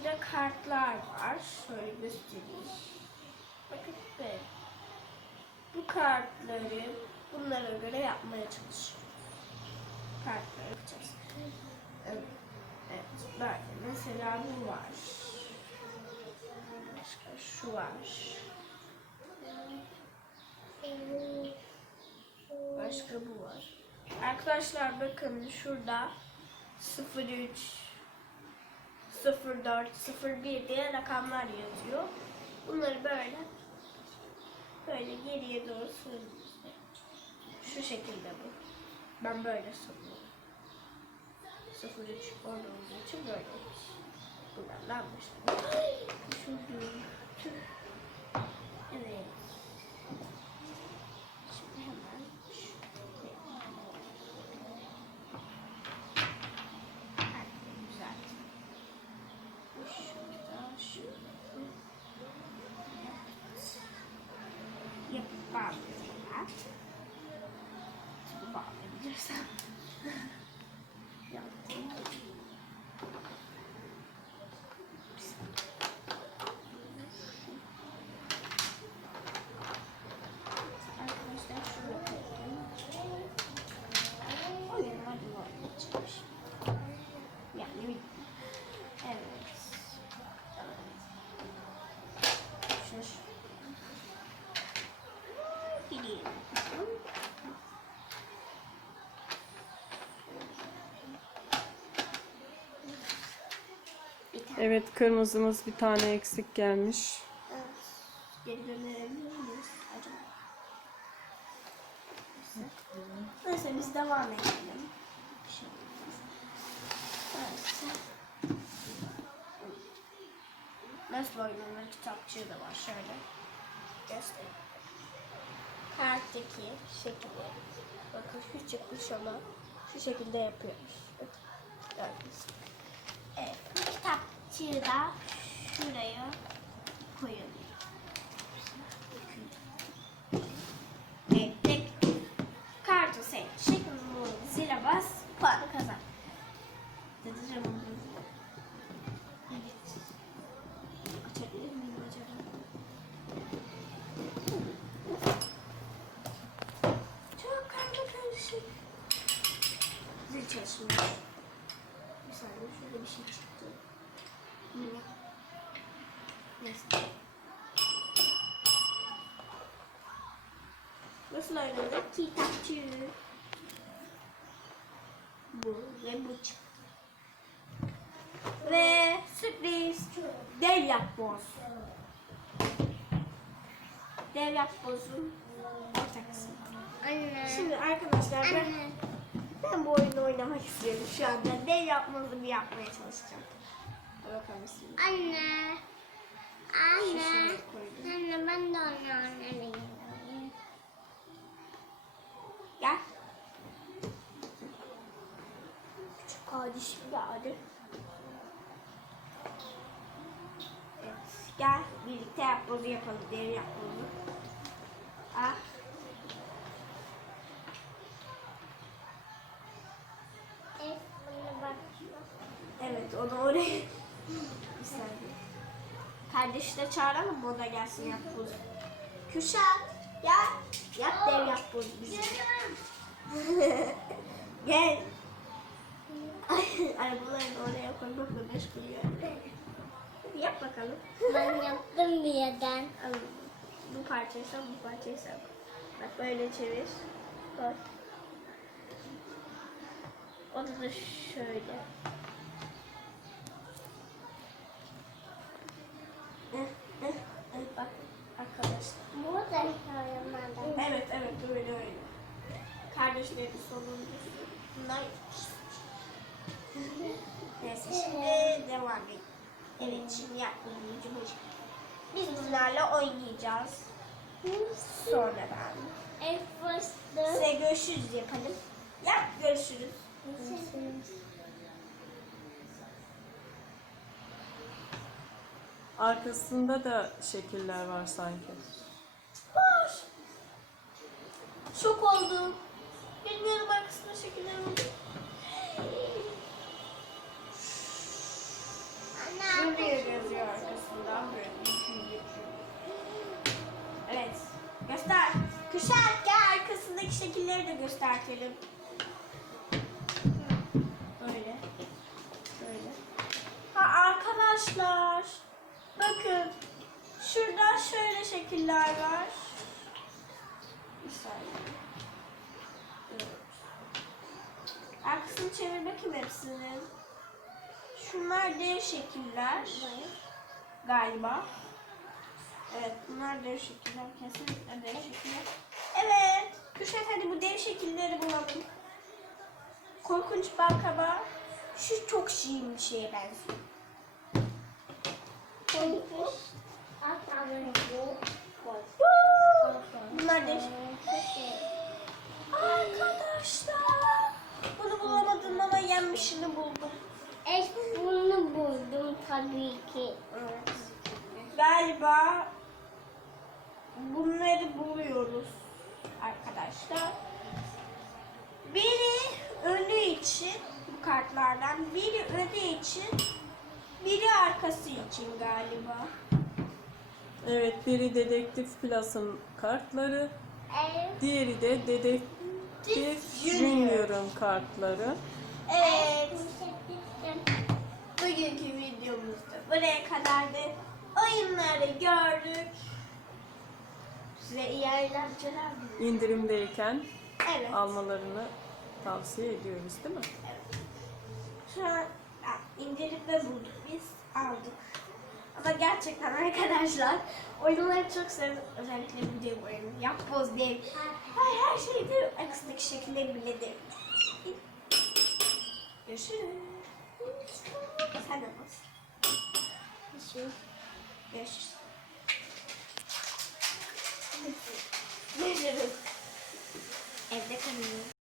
burada kartlar var. Şöyle göstereyim. Bakın böyle. Bu kartları bunlara göre yapmaya çalışıyorum. Kartları yapacağız. Evet. Evet. Mesela bu var. Başka şu var. Başka bu var. Arkadaşlar bakın şurada 03 04 01 diye rakamlar yazıyor. Bunları böyle böyle geriye doğru sığdırıyoruz. Şu şekilde bu. Ben böyle sanıyorum. 03 orada olduğu için böyle. Buradan da anlaşılıyor. Düşürdüm. Tüh. Evet. antes. Evet kırmızımız bir tane eksik gelmiş. Geri dönebilir miyiz acaba? Neyse biz devam edelim. Nasıl oynanır kitapçığı da var şöyle. Göstereyim. Karttaki şekilde. Bakın şu çıkmış ama şu şekilde yapıyoruz. Gördünüz? Evet. Bu kitapçığı da şuraya koyuyorum. Evet, tek kartı seç. Puanı kazan. Çok karma karışık. Zil çalışmıyor. Bir saniye şurada bir şey çıktı. Nasıl oynanır? Kitapçı. Bu ve bu çıktı. Ve sürpriz. Dev yapboz. Dev yapbozun orta kısmı. Anne. Şimdi arkadaşlar ben, Anne. ben bu oyunu oynamak istiyorum şu anda. Dev yapbozu bir yapmaya çalışacağım. Anne. Anne. Anne ben de onu annemin. Gel. Küçük kardeşim geldi. Evet. Gel birlikte yapbozu yapalım. Dev yapbozu. Ah. Evet bana bak. Evet onu oraya. De çağıralım mı o da gelsin yapbozu. Kürşat gel. Yap dev yapbozu bize. Gel. Ay, arabalarını oraya koymakla meşgul yani. Yap bakalım. Ben yaptım. Al bu parçayı sen, bu parçayı sen. Bak böyle çevir. Koy. O da şöyle. Eh, eh, eh, Bak arkadaşlar. Bu da hikayemden. Evet evet öyle öyle. Kardeşlerin sonuncusu. Bunlar Neyse şimdi devam edelim. Evet şimdi hoş. Biz bunlarla oynayacağız. El fıstığı. Size görüşürüz yapalım. Yap görüşürüz. Arkasında da şekiller var sanki. Var. Şok oldum. Göstertelim. Böyle. Böyle. Ha arkadaşlar. Bakın. Şurada şöyle şekiller var. Bir saniye. Evet. Arkasını çevir bakayım hepsinin. Şunlar dev şekiller. Galiba. Evet bunlar dev şekiller. Kesinlikle. Küşet hadi bu dev şekilleri bulalım. Korkunç balkaba. Şu çok şirin bir şeye benziyor. Korkunç. Bunlar dev Arkadaşlar. Bunu bulamadım ama yenmişini buldum. Es bunu buldum tabii ki. Evet. Galiba bunları buluyoruz arkadaşlar. Biri önü için bu kartlardan, biri önü için, biri arkası için galiba. Evet biri Dedektif Plus'ın kartları. Evet. Diğeri de Dedektif Junior'ın kartları. Evet, bugünkü videomuzda buraya kadar da oyunları gördük. İyi eğlenceler diliyorum. İndirimdeyken Evet. almalarını tavsiye ediyoruz değil mi? Şu an ya, indirip ve bulduk biz aldık. Ama gerçekten arkadaşlar oyunları çok sevdim. Özellikle video oyunu. Yapboz dev. Her, her şeyde aksındaki şekilleri bile dev. Görüşürüz. Sen de bas. Görüşürüz. Görüşürüz. Evde kalıyorum.